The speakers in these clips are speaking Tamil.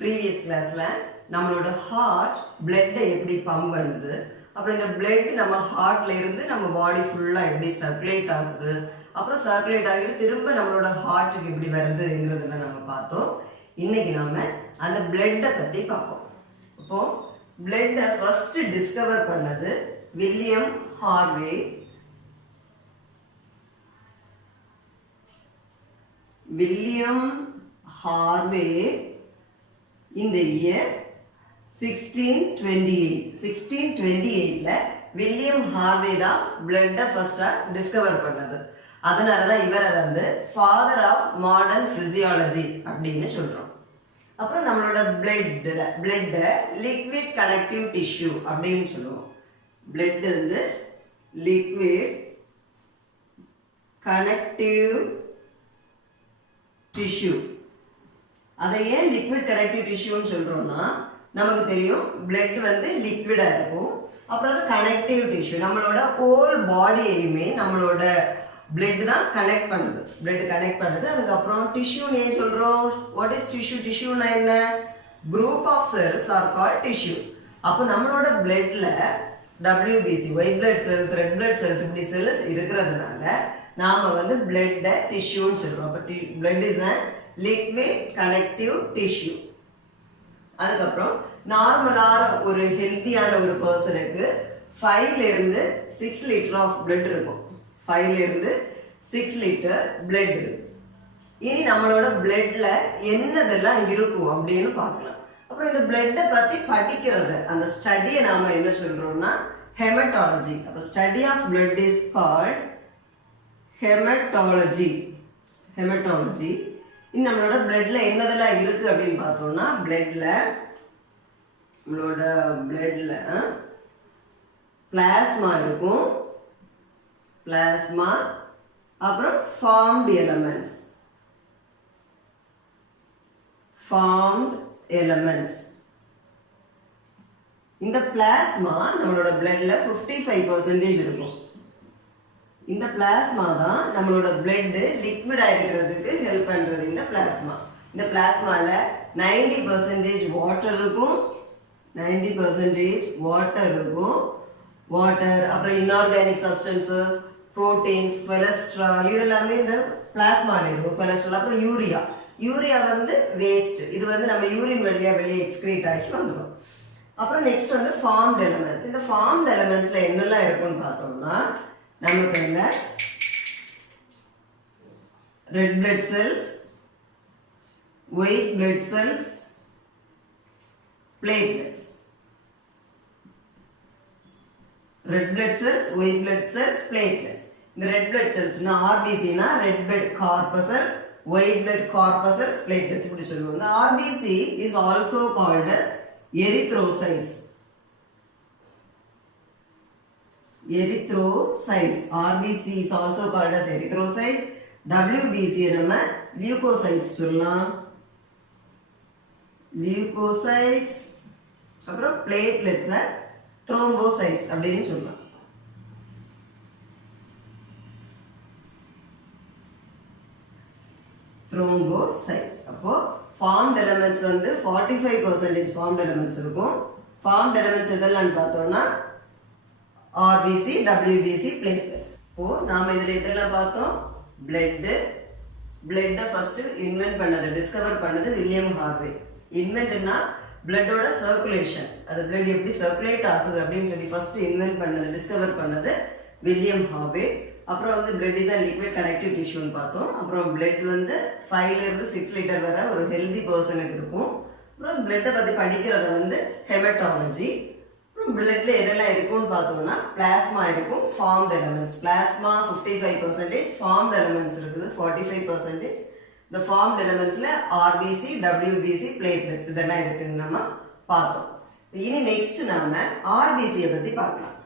ப்ரீவியஸ் கிளாஸில் நம்மளோட ஹார்ட் பிளட்டை எப்படி பம்ப் பண்ணுது, அப்புறம் இந்த பிளட் நம்ம ஹார்ட்ல இருந்து நம்ம பாடி ஃபுல்லாக எப்படி சர்க்குலேட் ஆகுது, அப்புறம் சர்க்குலேட் ஆகிட்டு திரும்ப நம்மளோட ஹார்ட்டுக்கு எப்படி வருதுங்கிறதுல நம்ம பார்த்தோம். இன்னைக்கு நாம அந்த பிளட்டை பற்றி பார்ப்போம். இப்போ பிளட்டை ஃபர்ஸ்ட் டிஸ்கவர் பண்ணது William Harvey. in the year 1628ல வில்லியம் ஹார்வே தான் பிளட்டை ஃபர்ஸ்டா டிஸ்கவர் பண்ணது. அதனால தான் இவரை வந்து ஃபாதர் ஆஃப் மாடர்ன் பிசியாலஜி அப்படின்னு சொல்றோம். அப்புறம் நம்மளோட பிளட்டை லிக்விட் கனெக்டிவ் டிஷ்யூ அப்படின்னு சொல்லுவோம். பிளட் வந்து லிக்விட் கனெக்டிவ் டிஷ்யூ. அதை ஏன் லிக்விட் கனெக்டிவ் டிஷ்யூன்னு சொல்றோம்னா, நமக்கு தெரியும் பிளட் வந்து லிக்விடா இருக்கும். அப்புறம் அது கனெக்டிவ் டிஷ்யூ, நம்மளோட ஹோல் பாடியையுமே நம்மளோட பிளட் தான் கனெக்ட் பண்ணுது. பிளட் கனெக்ட் பண்ணுது. அதுக்கப்புறம் டிஷ்யூன்னு ஏன் சொல்றோம்? What is tissue? டிஷ்யூனா என்ன? Group of cells are called tissues. அப்போ நம்மளோட பிளட்ல WBC, white blood cells, red blood cells, இப்படி செல்ஸ் இருக்கிறதுனால நாம வந்து பிளட்டை டிஷ்யூன்னு சொல்றோம். அப்போ blood is a liquid connective tissue. அதுக்கப்புறம் நார்மலான ஒரு ஹெல்த்தியான ஒரு பர்சனுக்கு 5 இருந்து 6 லிட்டர் ஆஃப் பிளட் இருக்கும். 5 இருந்து 6 லிட்டர் பிளட் இருக்கு. இனி நம்மளோட பிளட்ல என்னதெல்லாம் இருக்கும் அப்படின்னு பார்க்கலாம். அப்புறம் இந்த பிளட்டை பத்தி படிக்கிறது, அந்த ஸ்டடியை நாம என்ன சொல்றோம்னா ஹெமட்டாலஜி. அப்போ study of blood is called haematology. நம்மளோட பிளட்ல என்னதெல்லாம் இருக்கு அப்படின்னு பார்த்தோம்னா, நம்மளோட பிளட்ல பிளாஸ்மா இருக்கும். பிளாஸ்மா, அப்புறம் ஃபார்ம்டு எலமெண்ட்ஸ். இந்த பிளாஸ்மா நம்மளோட பிளட்ல 55% இருக்கும். இந்த பிளாஸ்மா தான் நம்மளோட பிளட் லிக்விடா இருக்கிறதுக்கு ஹெல்ப் பண்றது. இந்த பிளாஸ்மால 90% வாட்டர் இருக்கும். வாட்டர், அப்புறம் இன்ஆர்கானிக் சப்ஸ்டன்சஸ், புரோட்டீன்ஸ், கொலஸ்ட்ரால், இதெல்லாமே இந்த பிளாஸ்மால இருக்கும். கொலஸ்ட்ரால், அப்புறம் யூரியா வந்து வேஸ்ட். இது வந்து நம்ம யூரின் வழியா வெளியே எக்ஸ்கிரீட் ஆகி வந்துடும். அப்புறம் நெக்ஸ்ட் வந்து ஃபார்ம்டு எலமெண்ட்ஸ். இந்த ஃபார்ம்டு எலமெண்ட்ஸ்ல என்னெல்லாம் இருக்குன்னு பார்த்தோம்னா, நமக்கு இந்த red blood cells, white blood cells, platelets. Red blood cells, white blood cells, platelets. இந்த ரெட் பிளட் செல்ஸ்னா ஆர்பிசினா red blood corpuscles, white blood corpuscles, platelets இப்படி சொல்லுவோம். இந்த RBC is also called as erythrocytes. RBC is also called as erythrocytes. WBC நம்ம leukocytes சொல்லலாம். அப்புறம் platelets thrombocytes அப்படின்னு சொல்லலாம். அப்போ formed elements வந்து 45% formed elements இருக்கும். formed elements எதெல்லாம் பார்த்தோம்னா RBC, WBC, platelets. இப்போ நாம இதுல இதெல்லாம் பார்த்தோம். பிளட் ஃபர்ஸ்ட் இன்வென்ட் பண்ணது, டிஸ்கவர் பண்ணது வில்லியம் ஹார்வே. இன்வென்ட்னா பிளட்டோட சர்க்குலேஷன், அது பிளட் எப்படி சர்க்குலேட் ஆகுது அப்படின்னு சொல்லி ஃபர்ஸ்ட் இன்வென்ட் பண்ணது, டிஸ்கவர் பண்ணது வில்லியம் ஹார்வே. அப்புறம் வந்து blood is a liquid connective டிஷ்யூன்னு பார்த்தோம். அப்புறம் பிளட் வந்து 5 இருந்து 6 லிட்டர் வரை ஒரு ஹெல்தி பர்சனுக்கு இருக்கும். அப்புறம் பிளட்டை பத்தி படிக்கிறத வந்து ஹெமட்டாலஜி. பிளட்ல எதெல்லாம் இருக்கும்னு பார்த்தோம்னா பிளாஸ்மா இருக்கும், formed elements. Plasma 55%, formed elements இருக்குது 45%. இந்த ஃபார்ம்டு எலமெண்ட்ஸ்ல RBC, WBC, பிளேட்லெட்ஸ் இதெல்லாம் இருக்குன்னு நம்ம பார்த்தோம். இனி நெக்ஸ்ட் நாம RBCயை பத்தி பார்க்கலாம்.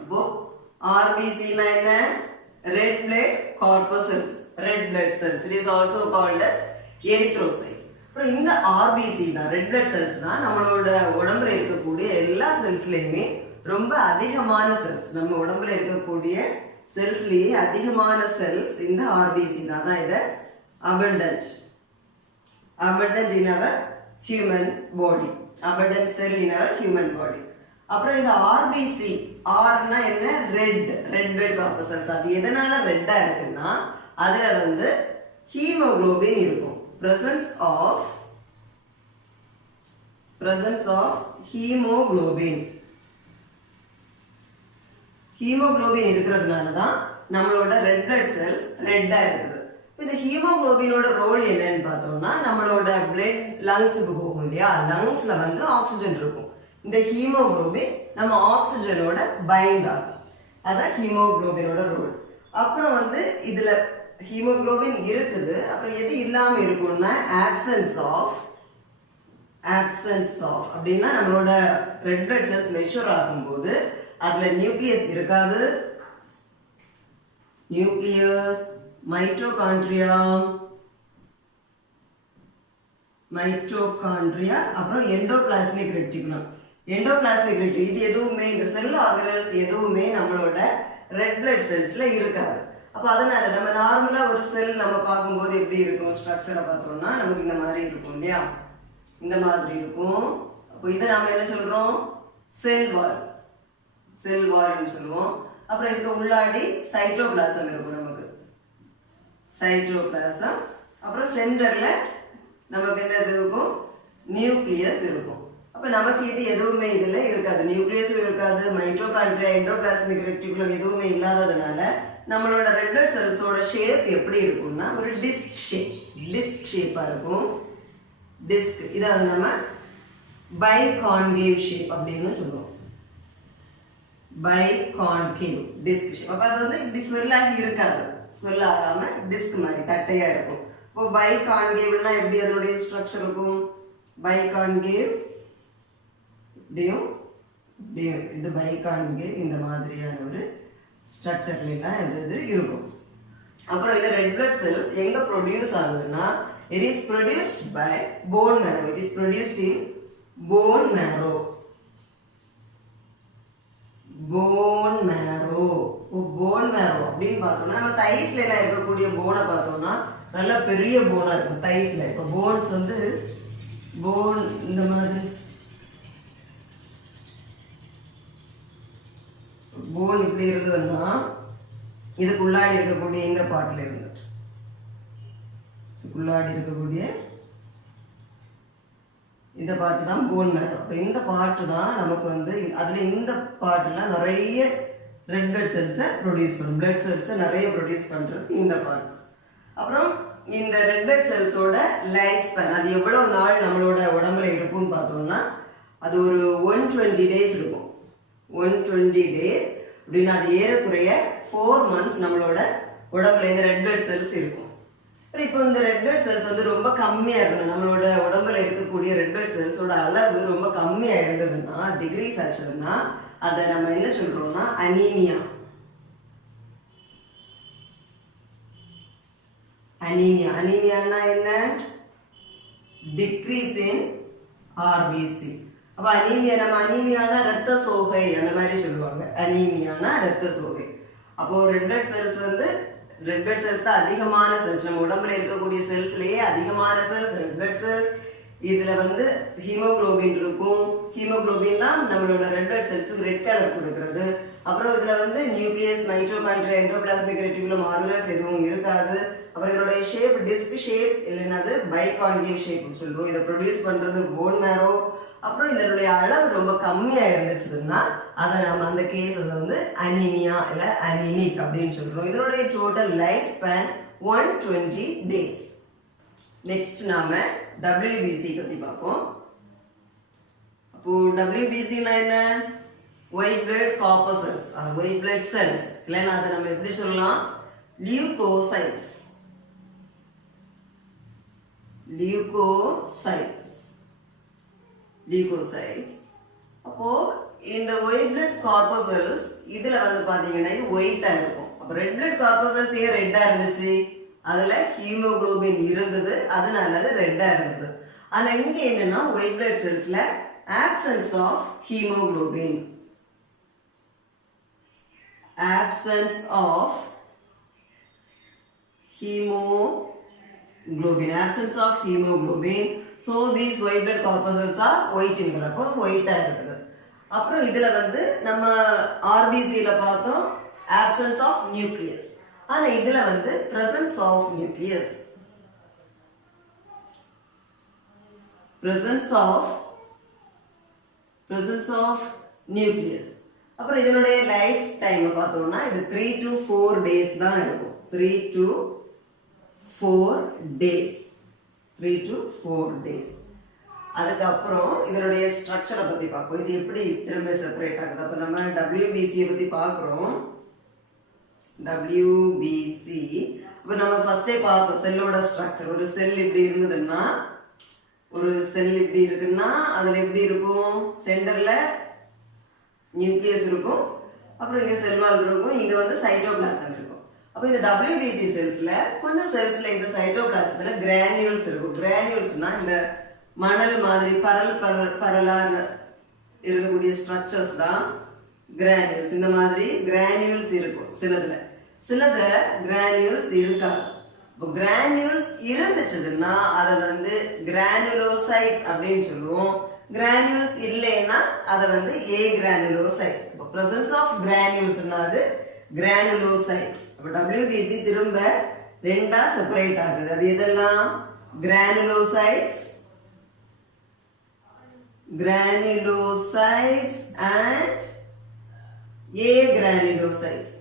அப்போ RBCனா என்ன? Red blood corpuscles, red blood cells. It is also called as erythrocytes. அப்புறம் இந்த RBC தான், ரெட் பிளட் செல்ஸ் தான் நம்மளோட உடம்புல இருக்கக்கூடிய எல்லா செல்ஸ்லயுமே ரொம்ப அதிகமான செல்ஸ். நம்ம உடம்புல இருக்கக்கூடிய செல்ஸ்லயே அதிகமான செல்ஸ் இந்த RBC தான். இதை abundant in our human body. Abundant cell in our human body. அப்புறம் இந்த RBC, Rனா என்ன? red blood corpuscles. அது எதனால ரெட்டா இருக்குன்னா அதுல வந்து ஹீமோகுளோபின் இருக்கும். presence of haemoglobin. ஹீமோகுளோபின் இருக்கிறதுனால தான் நம்மளோட ரெட் blood cells ரெட்டா இருக்குது. இந்த ஹீமோகுளோபினோட ரோல் என்னன்னு பார்த்தோம்னா நம்மளோட பிளட் லங்ஸுக்கு போகும் இல்லையா, லங்ஸ்ல வந்து ஆக்சிஜன் இருக்கும். இந்த ஹீமோகுளோபின் நம்ம ஆக்சிஜனோட பைண்ட் ஆகும். அதான் ஹீமோகுளோபினோட ரோல். அப்புறம் வந்து இதுல ஹீமோகுளோபின் இருக்குது, அப்புறம் எது இல்லாம இருக்கும்னா ஆப்சன்ஸ் ஆஃப் அப்படின்னா நம்மளோட ரெட் பிளட் செல்ஸ் மெச்சூர் ஆகும்போது அதுல நியூக்ளியஸ் இருக்காது. நியூக்ளியஸ், மைட்டோகாண்ட்ரியா, அப்புறம் எண்டோபிளாஸ்மிக் ரெட்டிகுலம். எண்டோபிளாஸ்மிக் ரெட்டிகுலம் இது எதுவுமே, இந்த செல் ஆர்கனல்ஸ் எதுவுமே நம்மளோட ரெட் பிளட் செல்ஸ்ல இருக்காது. அப்போ அதனால நம்ம நார்மலா ஒரு செல் நம்ம பார்க்கும்போது எப்படி இருக்கும், ஸ்ட்ரக்சரை பார்த்தோம்னா நமக்கு இந்த மாதிரி இருக்கும் இல்லையா, இந்த மாதிரி இருக்கும். அப்போ இதை நாம என்ன சொல்றோம்? செல் வால்னு சொல்லுவோம். அப்புறம் இதுக்கு உள்ளாடி சைட்டோபிளாசம் இருக்கும். நமக்கு சைட்டோபிளாசம், அப்புறம் சென்டர்ல நமக்கு என்ன இருக்கும்? நியூக்ளியஸ் இருக்கும். அப்ப நமக்கு இது எதுவுமே இதுல இருக்காது, நியூக்ளியஸும் இருக்காது, மைட்டோகாண்ட்ரியா, எண்டோபிளாஸ்மிக் ரெட்டிகுலம் எதுவுமே இல்லாததுனால நம்மளோட ரெட் பிளட் செல்ஸோட ஷேப் எப்படி இருக்கும்னா ஒரு டிஸ்க் ஷேப்பா இருக்கும். டிஸ்க், இதை நம்ம பைகான்கேவ் ஷேப் அப்படின்னு சொல்லுவோம். Biconcave disk shape. அப்ப அது வந்து இப்படி ஸ்வெல் ஆகி இருக்காது, ஸ்வெல் ஆகாம டிஸ்க் மாதிரி தட்டையா இருக்கும். இப்போ பைகான்கேவ்னா எப்படி அதனுடைய ஸ்ட்ரக்சர் இருக்கும்? பைகான்கேவ் இப்படியும் இது பைகான்கேவ், இந்த மாதிரியான ஒரு ஸ்ட்ரக்சர்லாம் இது இருக்கும். அப்புறம் இந்த ரெட் பிளட் செல்ஸ் எங்க ப்ரொடியூஸ் ஆகுதுன்னா it is produced by bone marrow. It is produced in bone marrow. Bone marrow அப்படின்னு பார்த்தோம்னா நம்ம தைஸ்ல எல்லாம் இருக்கக்கூடிய போனை பார்த்தோம்னா நல்ல பெரிய போனா இருக்கும் தைஸ்ல. இப்போ போன்ஸ் வந்து போன் இந்த மாதிரி போன் இப்படி இருந்ததுன்னா இதுக்குள்ளாடி இருக்கக்கூடிய இந்த பாட்டுல இருந்து உள்ளாடி இருக்கக்கூடிய இந்த பாட்டு தான் போன் மேரோ. அப்போ இந்த பாட்டு தான் நமக்கு வந்து அதுல இந்த பாட்டுலாம் நிறைய ரெட் பிளட் செல்ஸை ப்ரொடியூஸ் பண்ணும். பிளட் செல்ஸை நிறைய ப்ரொடியூஸ் பண்றது இந்த பார்ட்ஸ். அப்புறம் இந்த ரெட் பிளட் செல்ஸோட லைஃப் ஸ்பேன் அது எவ்வளவு நாள் நம்மளோட உடம்புல இருக்கும்னு பார்த்தோம்னா அது ஒரு 120 டேஸ் இருக்கும். 120 டேஸ் அப்படின்னா அது ஏறக்குறைய 4 months நம்மளோட உடம்புல இந்த ரெட் பிளட் செல்ஸ் இருக்கும். இப்போ இந்த ரெட் பிளட் செல்ஸ் வந்து ரொம்ப கம்மியா இருக்கணும். நம்மளோட உடம்புல இருக்கக்கூடிய ரெட் பிளட் செல்ஸோட அளவு ரொம்ப கம்மியா இருந்ததுன்னா, டிகிரீஸ் ஆச்சுன்னா அதை நம்ம என்ன சொல்றோம்னா அனீமியா. அனீமியானா என்ன? Decrease in RBC. அப்ப அனீமியா நம்ம அனீமியானா ரத்த சோகை அந்த மாதிரி சொல்லுவாங்க. அனீமியானா ரத்த சோகை. அப்போ ரெட் பிளட் செல்ஸ் வந்து ரெட் பிளட் செல்ஸ் தான் அதிகமான செல்ஸ். நம்ம உடம்புல இருக்கக்கூடிய செல்ஸ்லயே அதிகமான செல்ஸ் ரெட் பிளட் செல்ஸ். இதுல வந்து ஹீமோகுளோபின் இருக்கும். ஹீமோகுளோபின் தான் நம்மளோட ரெட் பிளட் செல்ஸுக்கு ரெட் கலர் கொடுக்கிறது. அப்புறம் இதுல வந்து nucleus, mitochondria, endoplasmic reticulum, organelles எதுவும் இருக்காது. அப்புறம் இதோட ஷேப் டிஸ்க் ஷேப் இல்லைன்னா அது பைகான்கேவ் ஷேப்னு சொல்றோம். இதை ப்ரொடியூஸ் பண்றது போன் மேரோ. அப்புறம் இதனுடைய அளவு ரொம்ப கம்மியா இருந்துச்சுன்னா அதை நம்ம அந்த கேஸஸ் வந்து அனீமியா இல்ல அனீமிக் அப்படின்னு சொல்றோம். இதனுடைய total life span 120 days. Next நாம WBC பத்தி பார்ப்போம். அப்போ WBCனா என்ன? White blood corpuscles, white blood cells. இல்லைன்னா அதை நம்ம எப்படி சொல்லலாம்? லியூகோசைட்ஸ். அப்போ இந்த ஒயிட் பிளட் கார்பசல்ஸ் இதுல வந்து பாத்தீங்கன்னா இது ஒயிட்டா இருக்கும். அப்ப ரெட் பிளட் கார்பசல்ஸ் ஏன் ரெட்டா இருந்துச்சு? அதுல ஹீமோகுளோபின் இருந்தது, அதனால அது ரெட்டா இருந்தது. ஆனா இங்க என்னன்னா ஒயிட் பிளட் செல்ஸ்ல absence of haemoglobin. Absence of haemoglobin. So these white blood corpuscles are white in colour. அப்போ ஒயிட்டாக இருக்குது. அப்புறம் இதில் வந்து நம்ம ஆர்பிசியில் பார்த்தோம் absence of nucleus. ஆனால் இதில் வந்து presence of nucleus. presence of nucleus. அப்புறம் இதனுடைய லைஃப் டைம் பார்த்தோம்னா இது 3 to 4 days தான் இருக்கும். 3 to 4 days. 3 to 4 days. அதுக்கப்புறம் இதனுடைய ஸ்ட்ரக்சரை பற்றி பார்ப்போம். இது எப்படி திரும்ப செப்பரேட் ஆகுது. அப்போ நம்ம WBCயை பற்றி பார்க்குறோம். WBC இப்போ நம்ம ஃபர்ஸ்டே பார்த்தோம் செல்லோட ஸ்ட்ரக்சர். ஒரு செல் இப்படி இருந்ததுன்னா, ஒரு செல் இப்படி இருக்குன்னா அதில் எப்படி இருக்கும், சென்டரில் நியூக்ளியஸ் இருக்கும், அப்புறம் இங்கே செல் வால் இருக்கும், இங்கே வந்து சைட்டோபிளாசம் இருக்கும். அப்போ இந்த WBC செல்ஸில் கொஞ்சம் செல்ஸில் இந்த சைட்டோபிளாசத்தில் கிரானியூல்ஸ் இருக்கும். கிரானியூல்ஸ்னால் இந்த மணல் மாதிரி பரலாக இருக்கக்கூடிய ஸ்ட்ரக்சர்ஸ் தான் கிரானியூல்ஸ். இந்த மாதிரி கிரானியூல்ஸ் இருக்கும் சிலதுல கிரானியூல்ஸ் இருக்காது. இப்போ கிரானியூல்ஸ் இருந்துச்சுன்னா அதை வந்து கிரானுலோசைட்ஸ் அப்படின்னு சொல்லுவோம். கிரானியூல்ஸ் இல்லைன்னா அதை வந்து ஏகிரானுலோசைட்ஸ். இப்போ பிரசன்ஸ் ஆஃப் கிரானியூல்ஸ்னா அது கிரானுலோசைட்ஸ். அப்போ WBC திரும்ப ரெண்டா செப்பரேட் ஆகுது. அது எதெல்லாம், கிரானுலோசைட்ஸ் and agranulocytes.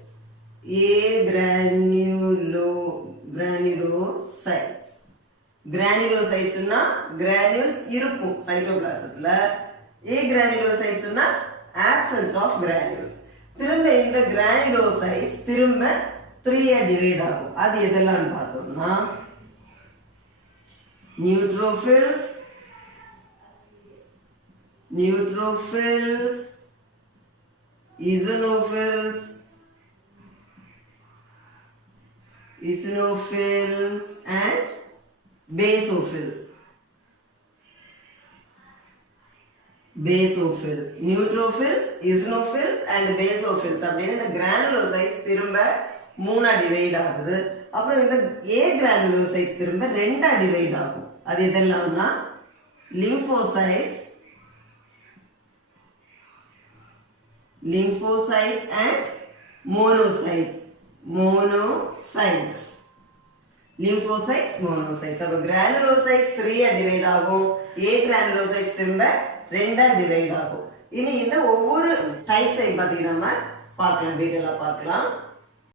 கிரானுலோசைட்ஸ்னா கிரானியூல்ஸ் இருக்கும் சைட்டோபிளாசத்துல. ஏகிரானுலோசைட்ஸ்னா ஆப்சன்ஸ் ஆஃப் கிரானியூல்ஸ். திரும்ப இந்த கிரானுலோசைட்ஸ் திரும்ப 3 டிவைட் ஆகும். அது எதெல்லாம் பார்த்தோம்னா neutrophils, eosinophils and basophils. Neutrophils, eosinophils and basophils அப்படின்னு இந்த கிரானுலோசைட்ஸ் திரும்ப 3 டிவைட் ஆகுது. அப்புறம் இந்த ஏ கிரானுலோசைட்ஸ் திரும்ப 2 டிவைட் ஆகும். அது எதெல்லாம்னா lymphocytes and monocytes. அப்போ கிரானுலோசைட்ஸ் 3 டிவைட் ஆகும். ஏ கிரானுலோசைட்ஸ் திரும்ப 2 டிவைட் ஆகும். இனி இந்த ஒவ்வொரு டைப்ஸை பற்றி நம்ம பார்க்கலாம், டீட்டெயிலாக பார்க்கலாம்.